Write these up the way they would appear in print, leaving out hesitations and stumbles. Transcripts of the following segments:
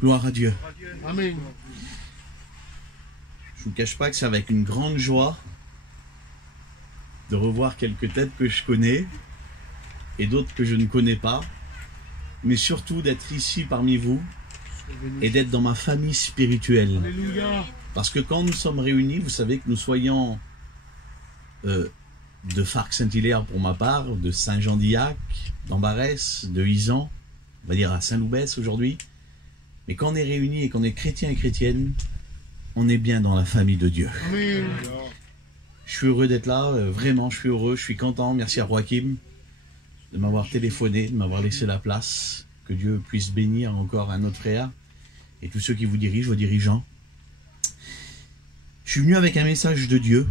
Gloire à Dieu. Amen. Je ne vous cache pas que c'est avec une grande joie de revoir quelques têtes que je connais et d'autres que je ne connais pas, mais surtout d'être ici parmi vous et d'être dans ma famille spirituelle. Alléluia. Parce que quand nous sommes réunis, vous savez que nous soyons de Farc-Saint-Hilaire pour ma part, de Saint-Jean-d'Illac, d'Ambarès, de Isan, on va dire à Saint-Loubès aujourd'hui, mais quand on est réunis et qu'on est chrétien et chrétienne, on est bien dans la famille de Dieu. Amen. Je suis heureux d'être là, vraiment je suis heureux, je suis content, merci à Joachim de m'avoir téléphoné, de m'avoir laissé la place, que Dieu puisse bénir encore un autre frère et tous ceux qui vous dirigent, vos dirigeants. Je suis venu avec un message de Dieu.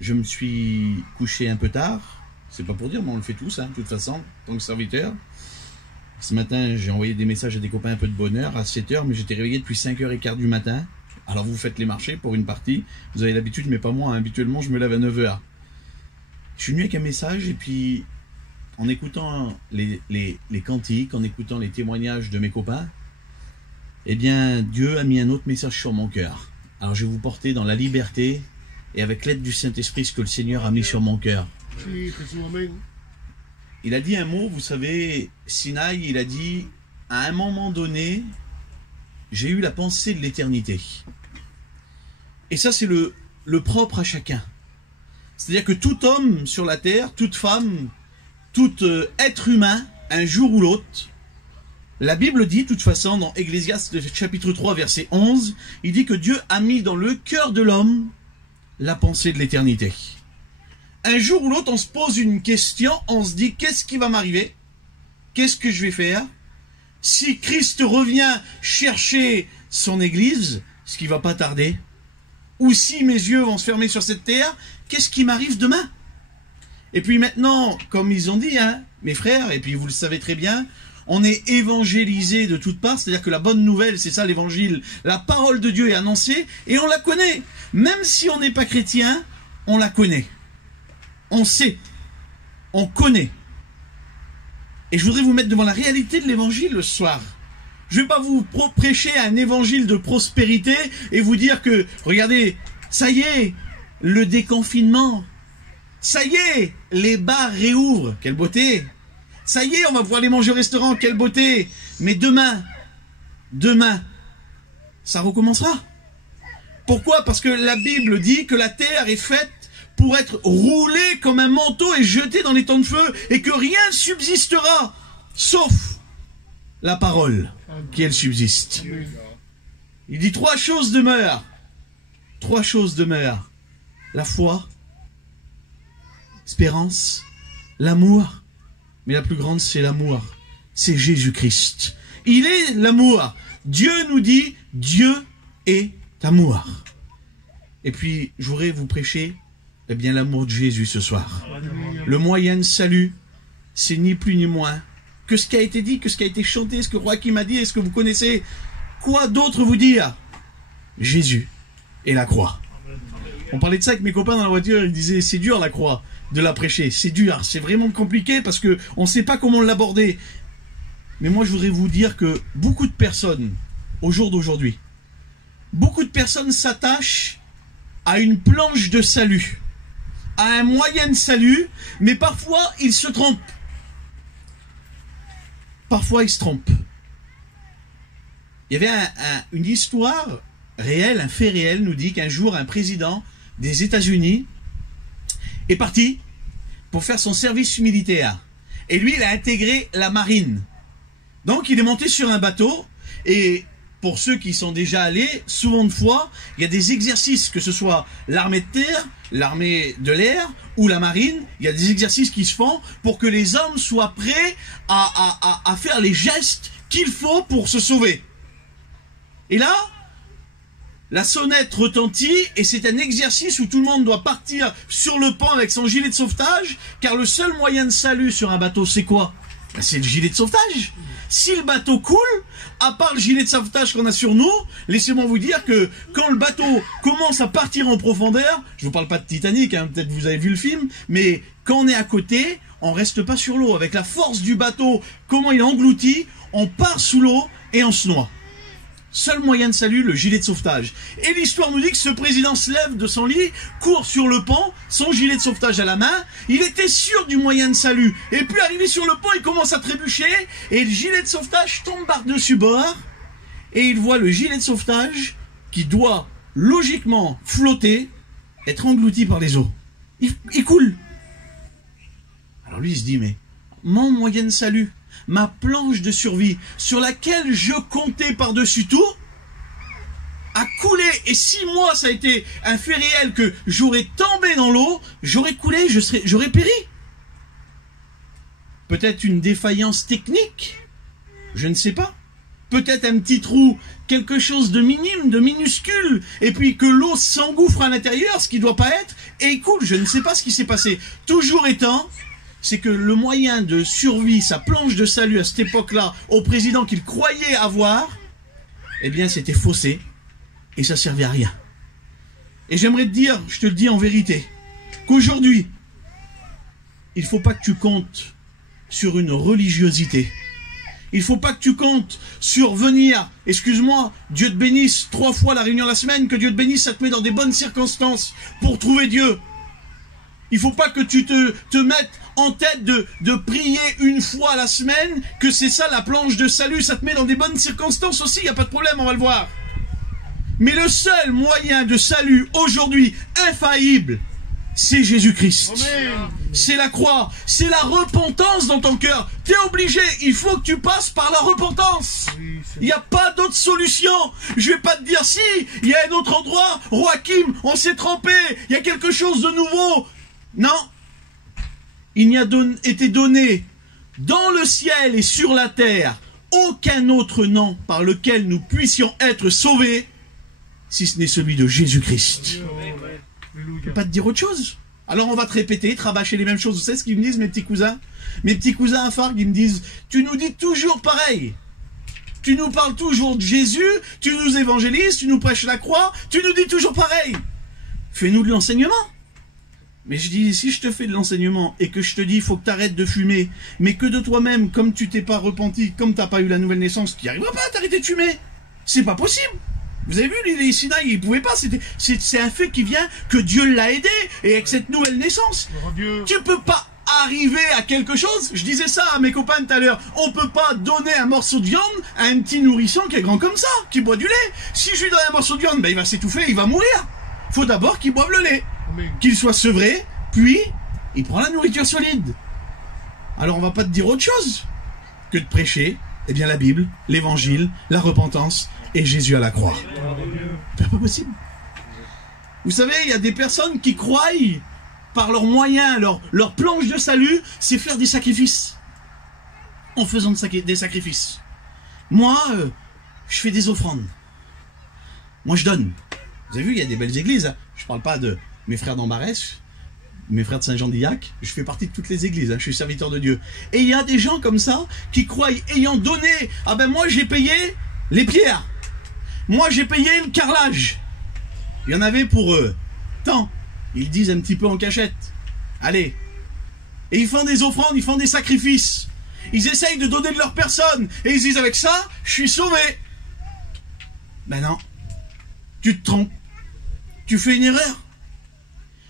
Je me suis couché un peu tard. C'est pas pour dire, mais on le fait tous, hein, de toute façon, en tant que serviteur. Ce matin, j'ai envoyé des messages à des copains un peu de bonne heure, à 7 h, mais j'étais réveillé depuis 5h15 du matin. Alors vous faites les marchés pour une partie. Vous avez l'habitude, mais pas moi. Hein. Habituellement, je me lève à 9 h. Je suis venu avec un message et puis, en écoutant les cantiques, en écoutant les témoignages de mes copains, eh bien, Dieu a mis un autre message sur mon cœur. Alors je vais vous porter dans la liberté et avec l'aide du Saint-Esprit ce que le Seigneur a mis sur mon cœur. Il a dit un mot, vous savez, Sinaï, il a dit, à un moment donné, j'ai eu la pensée de l'éternité. Et ça, c'est le propre à chacun. C'est-à-dire que tout homme sur la terre, toute femme, tout être humain, un jour ou l'autre, la Bible dit, de toute façon, dans Ecclésiaste chapitre 3, verset 11, il dit que Dieu a mis dans le cœur de l'homme la pensée de l'éternité. Un jour ou l'autre, on se pose une question, on se dit, qu'est-ce qui va m'arriver? Qu'est-ce que je vais faire? Si Christ revient chercher son Église, ce qui ne va pas tarder, ou si mes yeux vont se fermer sur cette terre, qu'est-ce qui m'arrive demain? Et puis maintenant, comme ils ont dit, hein, mes frères, et puis vous le savez très bien, on est évangélisé de toutes parts, c'est-à-dire que la bonne nouvelle, c'est ça l'évangile, la parole de Dieu est annoncée, et on la connaît. Même si on n'est pas chrétien, on la connaît. On sait, on connaît. Et je voudrais vous mettre devant la réalité de l'évangile ce soir. Je ne vais pas vous prêcher un évangile de prospérité et vous dire que, regardez, ça y est, le déconfinement, ça y est, les bars réouvrent, quelle beauté. Ça y est, on va pouvoir aller manger au restaurant, quelle beauté. Mais demain, ça recommencera. Pourquoi? Parce que la Bible dit que la terre est faite pour être roulée comme un manteau et jetée dans les temps de feu, et que rien ne subsistera, sauf la parole qui, elle, subsiste. Il dit 3 choses demeurent. 3 choses demeurent. La foi, l'espérance, l'amour. Mais la plus grande, c'est l'amour. C'est Jésus-Christ. Il est l'amour. Dieu nous dit, Dieu est amour. Et puis, je voudrais vous prêcher eh bien l'amour de Jésus ce soir. Le moyen de salut, c'est ni plus ni moins que ce qui a été dit, que ce qui a été chanté, ce que Joachim a dit, et ce que vous connaissez. Quoi d'autre vous dire? Jésus et la croix. On parlait de ça avec mes copains dans la voiture, ils disaient c'est dur la croix de la prêcher, c'est dur, c'est vraiment compliqué parce qu'on ne sait pas comment l'aborder. Mais moi je voudrais vous dire que beaucoup de personnes, au jour d'aujourd'hui, beaucoup de personnes s'attachent à une planche de salut, à un moyen de salut, mais parfois ils se trompent. Parfois ils se trompent. Il y avait une histoire réelle, un fait réel nous dit qu'un jour un président des États-Unis est parti pour faire son service militaire. Et lui, il a intégré la marine. Donc, il est monté sur un bateau. Et pour ceux qui sont déjà allés, souvent de fois, il y a des exercices, que ce soit l'armée de terre, l'armée de l'air ou la marine. Il y a des exercices qui se font pour que les hommes soient prêts à faire les gestes qu'il faut pour se sauver. Et là, la sonnette retentit et c'est un exercice où tout le monde doit partir sur le pont avec son gilet de sauvetage, car le seul moyen de salut sur un bateau, c'est quoi? Ben, c'est le gilet de sauvetage. Si le bateau coule, à part le gilet de sauvetage qu'on a sur nous, laissez-moi vous dire que quand le bateau commence à partir en profondeur, je vous parle pas de Titanic, hein, peut-être vous avez vu le film, mais quand on est à côté, on reste pas sur l'eau. Avec la force du bateau, comment il est englouti, on part sous l'eau et on se noie. Seul moyen de salut, le gilet de sauvetage. Et l'histoire nous dit que ce président se lève de son lit, court sur le pont, son gilet de sauvetage à la main. Il était sûr du moyen de salut. Et puis arrivé sur le pont, il commence à trébucher. Et le gilet de sauvetage tombe par-dessus bord. Et il voit le gilet de sauvetage qui doit logiquement flotter, être englouti par les eaux. Il coule. Alors lui, il se dit, mais mon moyen de salut, ma planche de survie, sur laquelle je comptais par-dessus tout, a coulé. Et si moi, ça a été un fait réel que j'aurais tombé dans l'eau, j'aurais coulé, j'aurais péri. Peut-être une défaillance technique, je ne sais pas. Peut-être un petit trou, quelque chose de minime, de minuscule, et puis que l'eau s'engouffre à l'intérieur, ce qui ne doit pas être, et il coule. Je ne sais pas ce qui s'est passé. Toujours étant, c'est que le moyen de survie, sa planche de salut à cette époque-là, au président qu'il croyait avoir, eh bien c'était faussé, et ça servait à rien. Et j'aimerais te dire, je te le dis en vérité, qu'aujourd'hui, il ne faut pas que tu comptes sur une religiosité. Il ne faut pas que tu comptes sur venir, excuse-moi, Dieu te bénisse 3 fois la réunion la semaine, que Dieu te bénisse, ça te met dans des bonnes circonstances pour trouver Dieu. Il ne faut pas que tu te mettes en tête de prier 1 fois la semaine, que c'est ça la planche de salut, ça te met dans des bonnes circonstances aussi, il n'y a pas de problème, on va le voir. Mais le seul moyen de salut aujourd'hui, infaillible, c'est Jésus-Christ. C'est la croix, c'est la repentance dans ton cœur. Tu es obligé, il faut que tu passes par la repentance. Il n'y a pas d'autre solution. Je ne vais pas te dire si, il y a un autre endroit, Joachim, on s'est trompé, il y a quelque chose de nouveau. Non. Il n'y a été donné dans le ciel et sur la terre aucun autre nom par lequel nous puissions être sauvés, si ce n'est celui de Jésus-Christ. Je ne peux pas te dire autre chose. Alors on va te répéter, te rabâcher les mêmes choses. Vous savez ce qu'ils me disent, mes petits cousins? Mes petits cousins à Fargue, ils me disent, tu nous dis toujours pareil. Tu nous parles toujours de Jésus, tu nous évangélises, tu nous prêches la croix, tu nous dis toujours pareil. Fais-nous de l'enseignement. Mais je dis, si je te fais de l'enseignement et que je te dis, il faut que tu arrêtes de fumer, mais que de toi-même, comme tu t'es pas repenti, comme tu n'as pas eu la nouvelle naissance, tu n'y arriveras pas à t'arrêter de fumer. C'est pas possible. Vous avez vu, les Sinaï, ils ne pouvaient pas. C'est un fait qui vient que Dieu l'a aidé. Et avec cette nouvelle naissance, tu ne peux pas arriver à quelque chose. Je disais ça à mes copains tout à l'heure. On ne peut pas donner un morceau de viande à un petit nourrisson qui est grand comme ça, qui boit du lait. Si je lui donne un morceau de viande, ben, il va s'étouffer, il va mourir. Il faut d'abord qu'il boive le lait. Qu'il soit sevré, puis il prend la nourriture solide. Alors on ne va pas te dire autre chose que de prêcher, eh bien, la Bible, l'Évangile, la repentance et Jésus à la croix. C'est pas possible. Vous savez, il y a des personnes qui croient par leurs moyens, leur planche de salut, c'est faire des sacrifices. En faisant des sacrifices. Moi, je fais des offrandes. Moi, je donne. Vous avez vu, il y a des belles églises. Hein. Je ne parle pas de mes frères d'Ambarès, mes frères de Saint-Jean-d'Illac. Je fais partie de toutes les églises. Hein. Je suis serviteur de Dieu. Et il y a des gens comme ça qui croient, ayant donné, ah ben moi, j'ai payé les pierres. Moi, j'ai payé le carrelage. Il y en avait pour tant. Ils disent un petit peu en cachette. Allez. Et ils font des offrandes, ils font des sacrifices. Ils essayent de donner de leur personne. Et ils disent, avec ça, je suis sauvé. Ben non. Tu te trompes. Tu fais une erreur.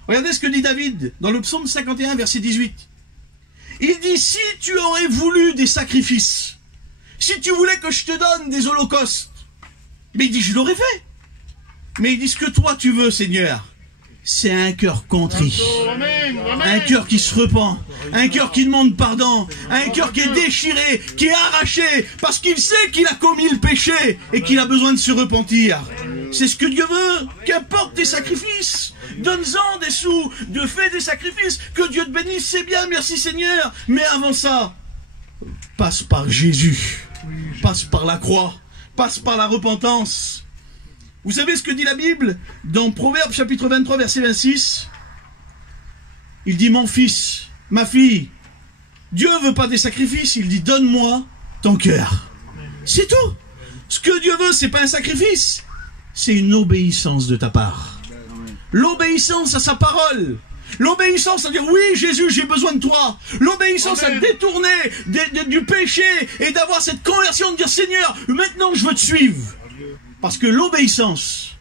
Regardez ce que dit David dans le psaume 51, verset 18. Il dit, si tu aurais voulu des sacrifices, si tu voulais que je te donne des holocaustes, mais il dit, je l'aurais fait. Mais il dit, ce que toi tu veux, Seigneur, c'est un cœur contrit. Un cœur qui se repent. Un cœur qui demande pardon. Un cœur qui est déchiré, qui est arraché, parce qu'il sait qu'il a commis le péché et qu'il a besoin de se repentir. C'est ce que Dieu veut. Qu'importe tes sacrifices. Donne-en des sous, fais des sacrifices. Que Dieu te bénisse, c'est bien, merci Seigneur. Mais avant ça, passe par Jésus. Passe par la croix. Passe par la repentance. Vous savez ce que dit la Bible dans Proverbes chapitre 23 verset 26? Il dit, mon fils, ma fille, Dieu ne veut pas des sacrifices, il dit, donne-moi ton cœur. C'est tout. Ce que Dieu veut, c'est pas un sacrifice, c'est une obéissance de ta part. L'obéissance à sa parole. L'obéissance à dire, oui Jésus, j'ai besoin de toi. L'obéissance à détourner du péché et d'avoir cette conversion, de dire, Seigneur, maintenant je veux te suivre. Parce que l'obéissance,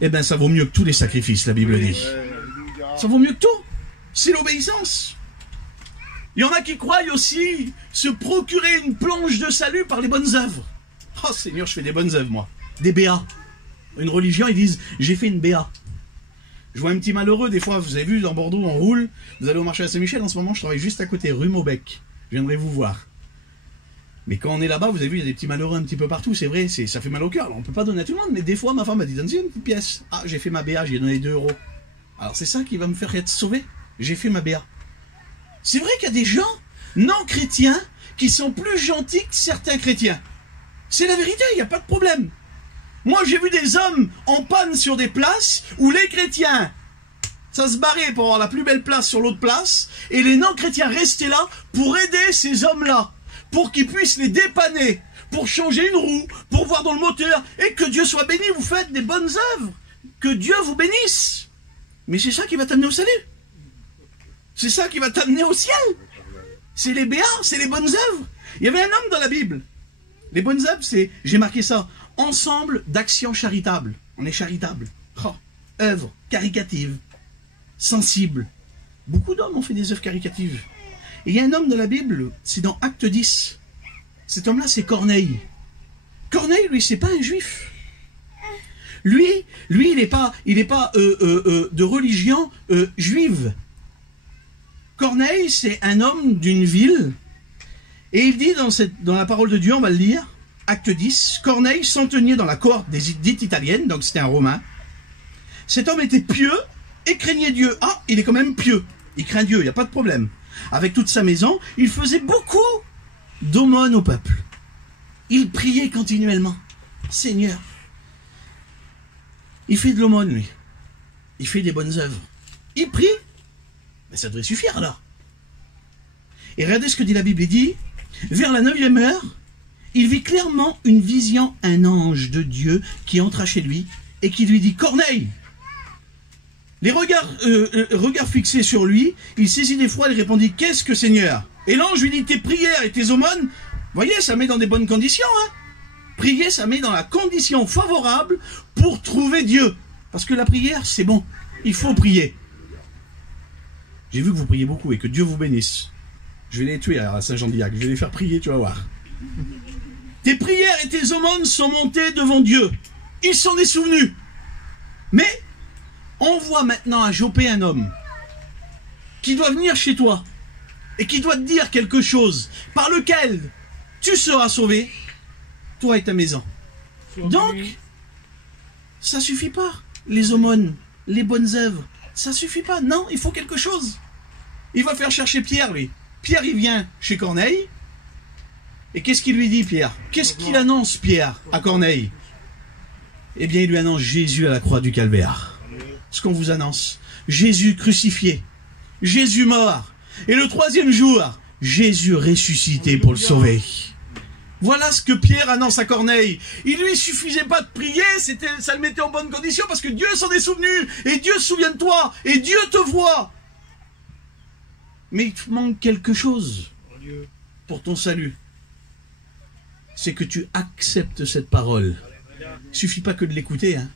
eh bien, ça vaut mieux que tous les sacrifices, la Bible dit. Ça vaut mieux que tout. C'est l'obéissance. Il y en a qui croient aussi se procurer une planche de salut par les bonnes œuvres. Oh Seigneur, je fais des bonnes œuvres, moi. Des BA. Une religion, ils disent, j'ai fait une BA. Je vois un petit malheureux, des fois, vous avez vu, dans Bordeaux, on roule. Vous allez au marché à Saint-Michel, en ce moment, je travaille juste à côté, rue Maubec. Je viendrai vous voir. Mais quand on est là-bas, vous avez vu, il y a des petits malheureux un petit peu partout, c'est vrai, ça fait mal au cœur. Alors, on ne peut pas donner à tout le monde, mais des fois, ma femme m'a dit, donne-y une petite pièce. Ah, j'ai fait ma BA, j'ai donné 2 €. Alors, c'est ça qui va me faire être sauvé. J'ai fait ma BA. C'est vrai qu'il y a des gens non chrétiens qui sont plus gentils que certains chrétiens. C'est la vérité, il n'y a pas de problème. Moi, j'ai vu des hommes en panne sur des places où les chrétiens, ça se barrait pour avoir la plus belle place sur l'autre place, et les non-chrétiens restaient là pour aider ces hommes-là, pour qu'ils puissent les dépanner, pour changer une roue, pour voir dans le moteur, et que Dieu soit béni, vous faites des bonnes œuvres, que Dieu vous bénisse. Mais c'est ça qui va t'amener au salut. C'est ça qui va t'amener au ciel. C'est les béats, c'est les bonnes œuvres. Il y avait un homme dans la Bible. Les bonnes œuvres, c'est, j'ai marqué ça, ensemble d'actions charitables. On est charitable. Oh, œuvres caricatives, sensibles. Beaucoup d'hommes ont fait des œuvres caricatives. Et il y a un homme dans la Bible, c'est dans Acte 10. Cet homme-là, c'est Corneille. Corneille, lui, c'est pas un juif. Lui, il n'est pas de religion juive. Corneille, c'est un homme d'une ville. Et il dit dans la parole de Dieu, on va le lire, Acte 10, Corneille, centenier dans la cohorte dites italienne, donc c'était un Romain. Cet homme était pieux et craignait Dieu. Ah, il est quand même pieux. Il craint Dieu, il n'y a pas de problème. Avec toute sa maison, il faisait beaucoup d'aumônes au peuple. Il priait continuellement. Seigneur. Il fait de l'aumône, lui. Il fait des bonnes œuvres. Il prie. Mais ça devrait suffire, alors. Et regardez ce que dit la Bible. Il dit, vers la 9e heure, il vit clairement une vision, un ange de Dieu qui entra chez lui et qui lui dit, Corneille. Les regards fixés sur lui, il saisit d'effroi et répondit, qu'est-ce que Seigneur? Et l'ange lui dit, tes prières et tes aumônes, voyez, ça met dans des bonnes conditions, hein. Prier, ça met dans la condition favorable pour trouver Dieu. Parce que la prière, c'est bon. Il faut prier. J'ai vu que vous priez beaucoup et que Dieu vous bénisse. Je vais les tuer à Saint-Jean-d'Iac. Je vais les faire prier, tu vas voir. Tes prières et tes aumônes sont montées devant Dieu. Il s'en est souvenu. Mais on voit maintenant à Joppé un homme qui doit venir chez toi et qui doit te dire quelque chose par lequel tu seras sauvé, toi et ta maison. Donc, ça suffit pas. Les aumônes, les bonnes œuvres, ça suffit pas. Non, il faut quelque chose. Il va faire chercher Pierre, lui. Pierre, il vient chez Corneille. Et qu'est-ce qu'il lui dit, Pierre? Qu'est-ce qu'il annonce, Pierre, à Corneille? Eh bien, il lui annonce Jésus à la croix du Calvaire. Ce qu'on vous annonce. Jésus crucifié. Jésus mort. Et le 3e jour, Jésus ressuscité pour le sauver. Voilà ce que Pierre annonce à Corneille. Il lui suffisait pas de prier, ça le mettait en bonne condition parce que Dieu s'en est souvenu. Et Dieu se souvient de toi. Et Dieu te voit. Mais il te manque quelque chose pour ton salut. C'est que tu acceptes cette parole. Il suffit pas que de l'écouter. Hein.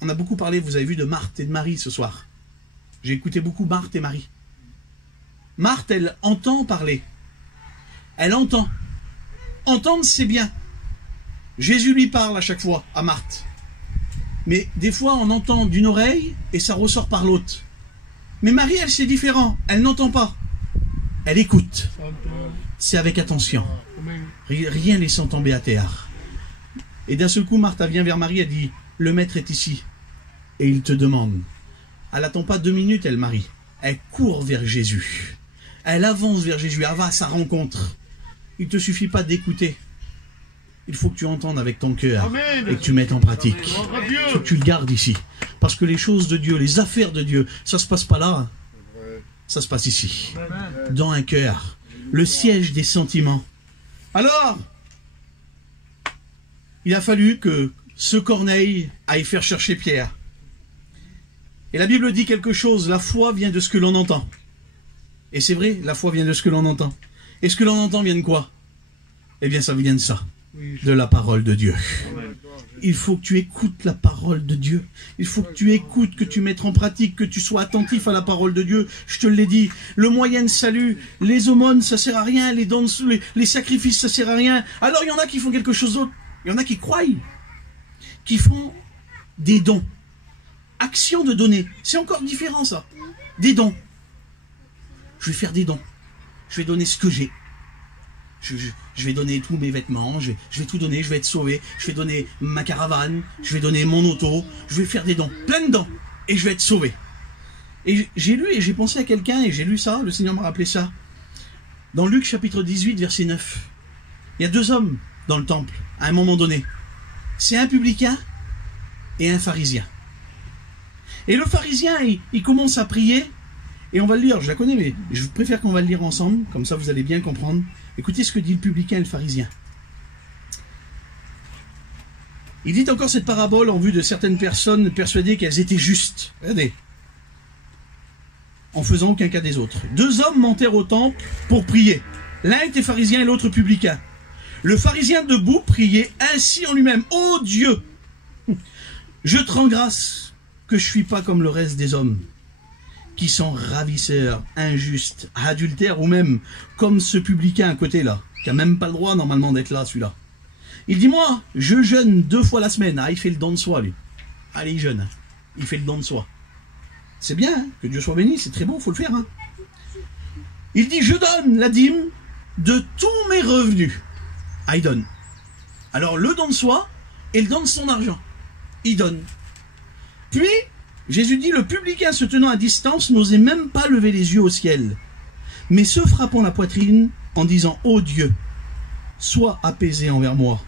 On a beaucoup parlé, vous avez vu, de Marthe et de Marie ce soir. J'ai écouté beaucoup Marthe et Marie. Marthe, elle entend parler. Elle entend. Entendre, c'est bien. Jésus lui parle à chaque fois, à Marthe. Mais des fois, on entend d'une oreille et ça ressort par l'autre. Mais Marie, elle, c'est différent. Elle n'entend pas. Elle écoute. C'est avec attention. Rien laissant tomber à terre. Et d'un seul coup, Marthe vient vers Marie, elle dit, le maître est ici. Et il te demande. Elle n'attend pas 2 minutes, elle, Marie. Elle court vers Jésus. Elle avance vers Jésus. Elle va à sa rencontre. Il ne te suffit pas d'écouter. Il faut que tu entendes avec ton cœur et que tu mettes en pratique. Il faut que tu le gardes ici. Parce que les choses de Dieu, les affaires de Dieu, ça ne se passe pas là. Ça se passe ici. Dans un cœur. Le siège des sentiments. Alors, il a fallu que ce Corneille aille faire chercher Pierre. Et la Bible dit quelque chose. La foi vient de ce que l'on entend. Et c'est vrai, la foi vient de ce que l'on entend. Et ce que l'on entend vient de quoi? Eh bien, ça vient de ça. De la parole de Dieu. il faut que tu écoutes la parole de Dieu. Il faut que tu écoutes, que tu mettes en pratique, que tu sois attentif à la parole de Dieu. Je te l'ai dit, le moyen de salut, les aumônes, ça sert à rien, les dons, les sacrifices, ça sert à rien. Alors il y en a qui font quelque chose d'autre. Il y en a qui croient, qui font des dons. Action de donner. C'est encore différent ça. Des dons. Je vais faire des dons. Je vais donner ce que j'ai. Je vais donner tous mes vêtements, je vais tout donner, je vais être sauvé, je vais donner ma caravane, je vais donner mon auto, je vais faire des dons, plein de dons, et je vais être sauvé. Et j'ai lu et j'ai pensé à quelqu'un, et j'ai lu ça, le Seigneur m'a rappelé ça. Dans Luc chapitre 18, verset 9, il y a deux hommes dans le temple, à un moment donné. C'est un publicain et un pharisien. Et le pharisien, il commence à prier, et on va le lire, je la connais, mais je préfère qu'on va le lire ensemble, comme ça vous allez bien comprendre. Écoutez ce que dit le publicain et le pharisien. Il dit encore cette parabole en vue de certaines personnes persuadées qu'elles étaient justes. Regardez. En faisant aucun cas des autres. Deux hommes montèrent au temple pour prier. L'un était pharisien et l'autre publicain. Le pharisien debout priait ainsi en lui-même. Ô Dieu, je te rends grâce que je ne suis pas comme le reste des hommes, qui sont ravisseurs, injustes, adultères, ou même comme ce publicain à côté là, qui n'a même pas le droit normalement d'être là, celui-là. Il dit, moi, je jeûne 2 fois la semaine. Ah, il fait le don de soi, lui. Allez, il jeûne. Il fait le don de soi. C'est bien, hein, que Dieu soit béni, c'est très bon, il faut le faire. Hein. Il dit, je donne la dîme de tous mes revenus. Ah, il donne. Alors, le don de soi et le don de son argent. Il donne. Puis, Jésus dit, le publicain se tenant à distance n'osait même pas lever les yeux au ciel, mais se frappant la poitrine en disant, ô Dieu, sois apaisé envers moi,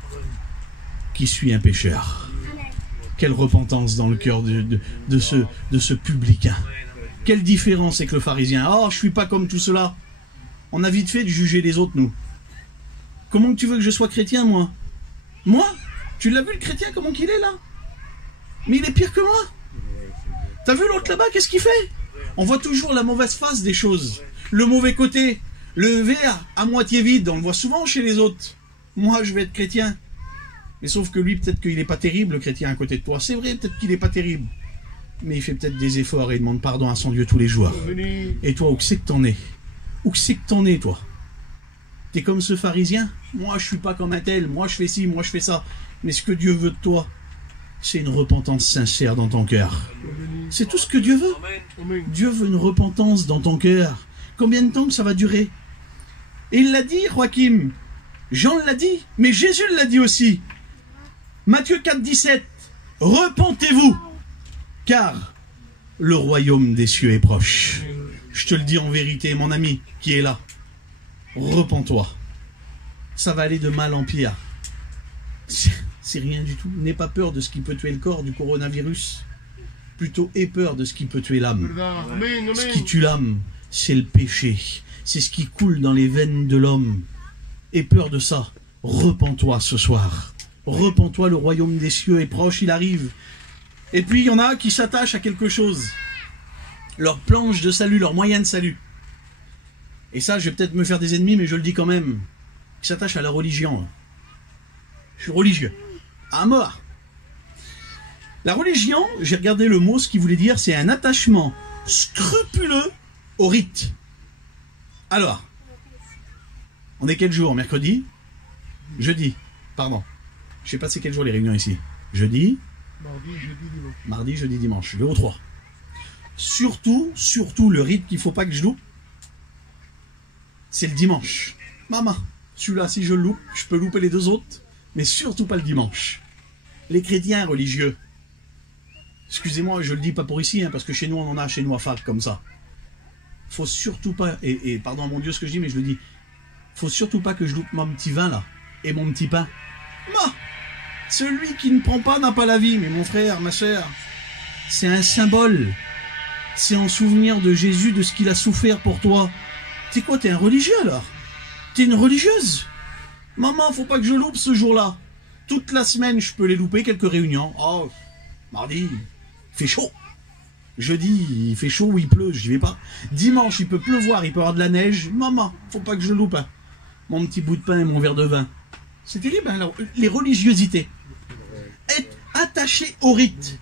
qui suis un pécheur. Quelle repentance dans le cœur de ce publicain. Quelle différence avec le pharisien. Oh, je suis pas comme tout cela. On a vite fait de juger les autres, nous. Comment tu veux que je sois chrétien, moi? Moi? Tu l'as vu, le chrétien, comment qu'il est, là? Mais il est pire que moi. T'as vu l'autre là-bas, qu'est-ce qu'il fait? On voit toujours la mauvaise face des choses. Le mauvais côté. Le verre à moitié vide, on le voit souvent chez les autres. Moi, je vais être chrétien. Mais sauf que lui, peut-être qu'il n'est pas terrible, le chrétien à côté de toi. C'est vrai, peut-être qu'il n'est pas terrible. Mais il fait peut-être des efforts et il demande pardon à son Dieu tous les jours. Et toi, où c'est que t'en es? Où c'est que t'en es, toi? T'es comme ce pharisien? Moi, je suis pas comme un tel. Moi, je fais ci, moi, je fais ça. Mais ce que Dieu veut de toi, c'est une repentance sincère dans ton cœur. C'est tout ce que Dieu veut. Dieu veut une repentance dans ton cœur. Combien de temps que ça va durer? Et il l'a dit, Joachim. Jean l'a dit, mais Jésus l'a dit aussi. Matthieu 4, 17. Repentez-vous, car le royaume des cieux est proche. Je te le dis en vérité, mon ami qui est là. Repens-toi. Ça va aller de mal en pire. C'est rien du tout. N'aie pas peur de ce qui peut tuer le corps du coronavirus. Plutôt aie peur de ce qui peut tuer l'âme. Ce qui tue l'âme, c'est le péché. C'est ce qui coule dans les veines de l'homme. Aie peur de ça. Repens-toi ce soir. Repens-toi, le royaume des cieux est proche, il arrive. Et puis il y en a qui s'attachent à quelque chose. Leur planche de salut, leur moyen de salut. Et ça, je vais peut-être me faire des ennemis, mais je le dis quand même. Qui s'attachent à la religion. Je suis religieux. À mort. La religion, j'ai regardé le mot, ce qu'il voulait dire, c'est un attachement scrupuleux au rite. Alors, on est quel jour? Mercredi? Jeudi, pardon. Je sais pas c'est quel jour les réunions ici. Jeudi? Mardi, jeudi, dimanche. Mardi, jeudi, dimanche. 2 ou 3. Surtout, le rite qu'il ne faut pas que je loupe, c'est le dimanche. Maman, celui-là, si je le loupe, je peux louper les 2 autres, mais surtout pas le dimanche. Les chrétiens religieux, excusez-moi, je le dis pas pour ici, hein, parce que chez nous, on en a chez nous à Fab comme ça. Faut surtout pas, et pardon à mon Dieu ce que je dis, mais je le dis, faut surtout pas que je loupe mon petit vin là, et mon petit pain. Moi, celui qui ne prend pas n'a pas la vie, mais mon frère, ma soeur, c'est un symbole. C'est en souvenir de Jésus, de ce qu'il a souffert pour toi. T'es quoi, t'es un religieux alors? T'es une religieuse? Maman, faut pas que je loupe ce jour-là. Toute la semaine, je peux les louper, quelques réunions. Oh, mardi, il fait chaud. Jeudi, il fait chaud ou il pleut, j'y vais pas. Dimanche, il peut pleuvoir, il peut y avoir de la neige. Maman, faut pas que je loupe. Hein. Mon petit bout de pain et mon verre de vin. C'est terrible, hein, les religiosités. Être attaché au rite.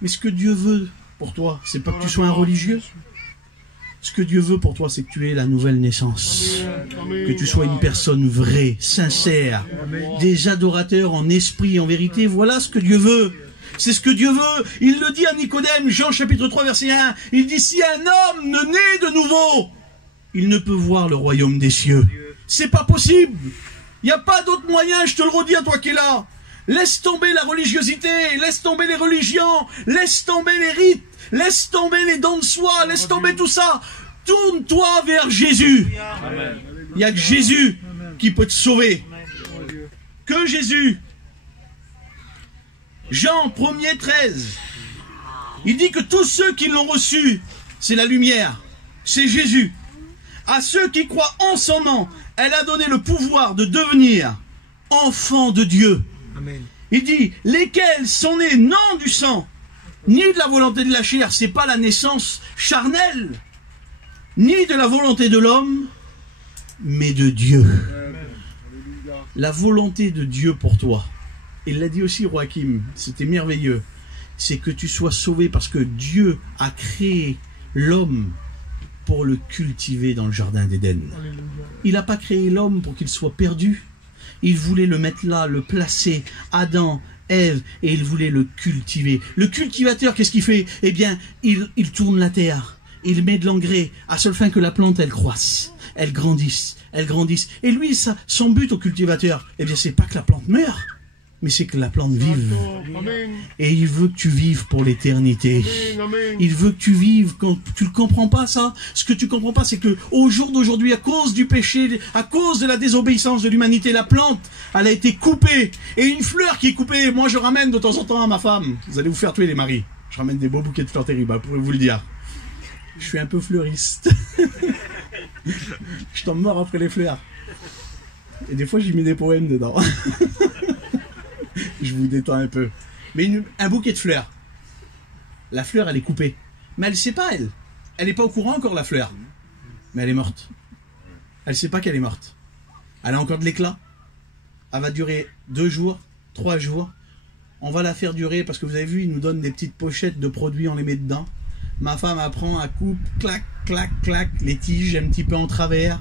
Mais ce que Dieu veut pour toi, c'est pas que tu sois un religieux. Ce que Dieu veut pour toi, c'est que tu aies la nouvelle naissance. Que tu sois une personne vraie, sincère, des adorateurs en esprit et en vérité. Voilà ce que Dieu veut. C'est ce que Dieu veut. Il le dit à Nicodème, Jean chapitre 3, verset 1. Il dit, si un homme ne naît de nouveau, il ne peut voir le royaume des cieux. C'est pas possible. Il n'y a pas d'autre moyen, je te le redis à toi qui es là. Laisse tomber la religiosité, laisse tomber les religions, laisse tomber les rites, laisse tomber les dons de soi, laisse tomber tout ça. Tourne-toi vers Jésus. Il n'y a que Jésus qui peut te sauver. Que Jésus. Jean 1er 13. Il dit que tous ceux qui l'ont reçu, c'est la lumière, c'est Jésus. À ceux qui croient en son nom, elle a donné le pouvoir de devenir enfants de Dieu. Amen. Il dit, lesquels sont nés non du sang, ni de la volonté de la chair, c'est pas la naissance charnelle, ni de la volonté de l'homme, mais de Dieu. Amen. La volonté de Dieu pour toi. Il l'a dit aussi, Joachim, c'était merveilleux. C'est que tu sois sauvé parce que Dieu a créé l'homme pour le cultiver dans le jardin d'Éden. Il n'a pas créé l'homme pour qu'il soit perdu. Il voulait le mettre là, le placer, Adam, Ève, et il voulait le cultiver. Le cultivateur, qu'est-ce qu'il fait? Eh bien, il tourne la terre, il met de l'engrais, à seule fin que la plante, elle croisse, elle grandisse, elle grandisse. Et lui, son but au cultivateur, eh bien, c'est pas que la plante meure, mais c'est que la plante vive. Et il veut que tu vives pour l'éternité. Il veut que tu vives. Quand tu ne comprends pas ça, ce que tu comprends pas, c'est que au jour d'aujourd'hui, à cause du péché, à cause de la désobéissance de l'humanité, la plante, elle a été coupée. Et une fleur qui est coupée, moi je ramène de temps en temps à ma femme. Vous allez vous faire tuer les maris. Je ramène des beaux bouquets de fleurs terribles, je pourrais vous le dire. Je suis un peu fleuriste. Je tombe mort après les fleurs. Et des fois, j'y mets des poèmes dedans. Je vous détends un peu. Mais un bouquet de fleurs. La fleur, elle est coupée. Mais elle ne sait pas, elle. Elle n'est pas au courant encore, la fleur. Mais elle est morte. Elle ne sait pas qu'elle est morte. Elle a encore de l'éclat. Elle va durer 2 jours, 3 jours. On va la faire durer parce que vous avez vu, ils nous donnent des petites pochettes de produits, on les met dedans. Ma femme apprend à couper, clac, clac, clac, les tiges un petit peu en travers.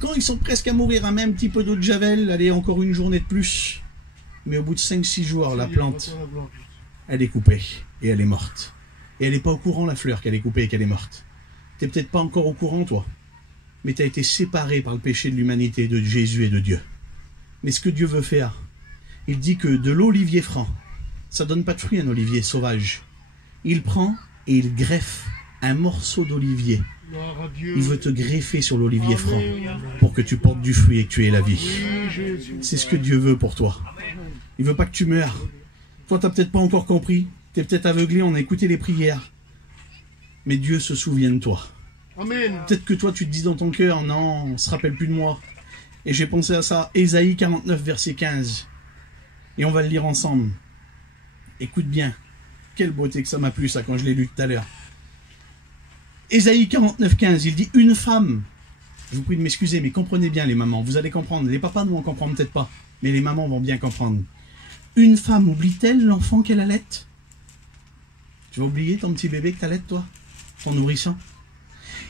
Quand ils sont presque à mourir, un même petit peu d'eau de javel, allez, encore une journée de plus. Mais au bout de 5-6 jours, la plante, elle est coupée et elle est morte. Et elle n'est pas au courant, la fleur, qu'elle est coupée et qu'elle est morte. Tu n'es peut-être pas encore au courant, toi. Mais tu as été séparé par le péché de l'humanité, de Jésus et de Dieu. Mais ce que Dieu veut faire, il dit que de l'olivier franc, ça ne donne pas de fruit, un olivier sauvage. Il prend et il greffe un morceau d'olivier. Il veut te greffer sur l'olivier franc pour que tu portes du fruit et que tu aies la vie. C'est ce que Dieu veut pour toi. Il ne veut pas que tu meurs. Toi, tu n'as peut-être pas encore compris. Tu es peut-être aveuglé, on a écouté les prières. Mais Dieu se souvient de toi. Peut-être que toi, tu te dis dans ton cœur, non, on ne se rappelle plus de moi. Et j'ai pensé à ça, Ésaïe 49, verset 15. Et on va le lire ensemble. Écoute bien. Quelle beauté que ça m'a plu, ça, quand je l'ai lu tout à l'heure. Ésaïe 49, 15, il dit, une femme, je vous prie de m'excuser, mais comprenez bien les mamans, vous allez comprendre, les papas ne vont comprendre peut-être pas, mais les mamans vont bien comprendre. Une femme oublie-t-elle l'enfant qu'elle allait? Tu vas oublier ton petit bébé que t'allaites, toi? Ton nourrisson?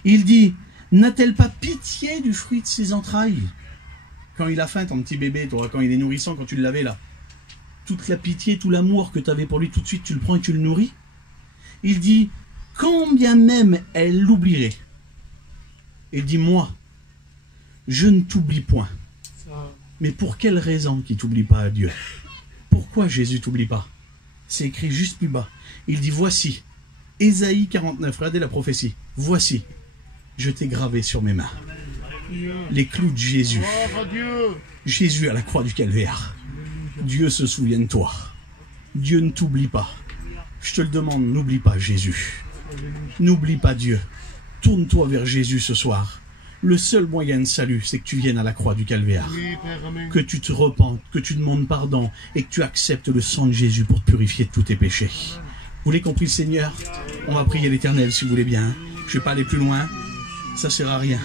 Il dit, n'a-t-elle pas pitié du fruit de ses entrailles? Quand il a faim, ton petit bébé, toi, quand il est nourrissant, quand tu l'avais là, toute la pitié, tout l'amour que tu avais pour lui, tout de suite, tu le prends et tu le nourris. Il dit, quand bien même elle l'oublierait, il dit, moi, je ne t'oublie point. Mais pour quelle raison qu'il ne t'oublie pas à Dieu? Pourquoi Jésus ne t'oublie pas? C'est écrit juste plus bas. Il dit, voici, Ésaïe 49, regardez la prophétie. Voici, je t'ai gravé sur mes mains les clous de Jésus. Jésus à la croix du calvaire. Dieu se souvient de toi. Dieu ne t'oublie pas. Je te le demande, n'oublie pas Jésus. N'oublie pas Dieu. Tourne-toi vers Jésus ce soir. Le seul moyen de salut, c'est que tu viennes à la croix du calvaire. Que tu te repentes, que tu demandes pardon et que tu acceptes le sang de Jésus pour te purifier de tous tes péchés. Vous l'avez compris, le Seigneur? On va prier l'Éternel si vous voulez bien. Je ne vais pas aller plus loin. Ça ne sert à rien.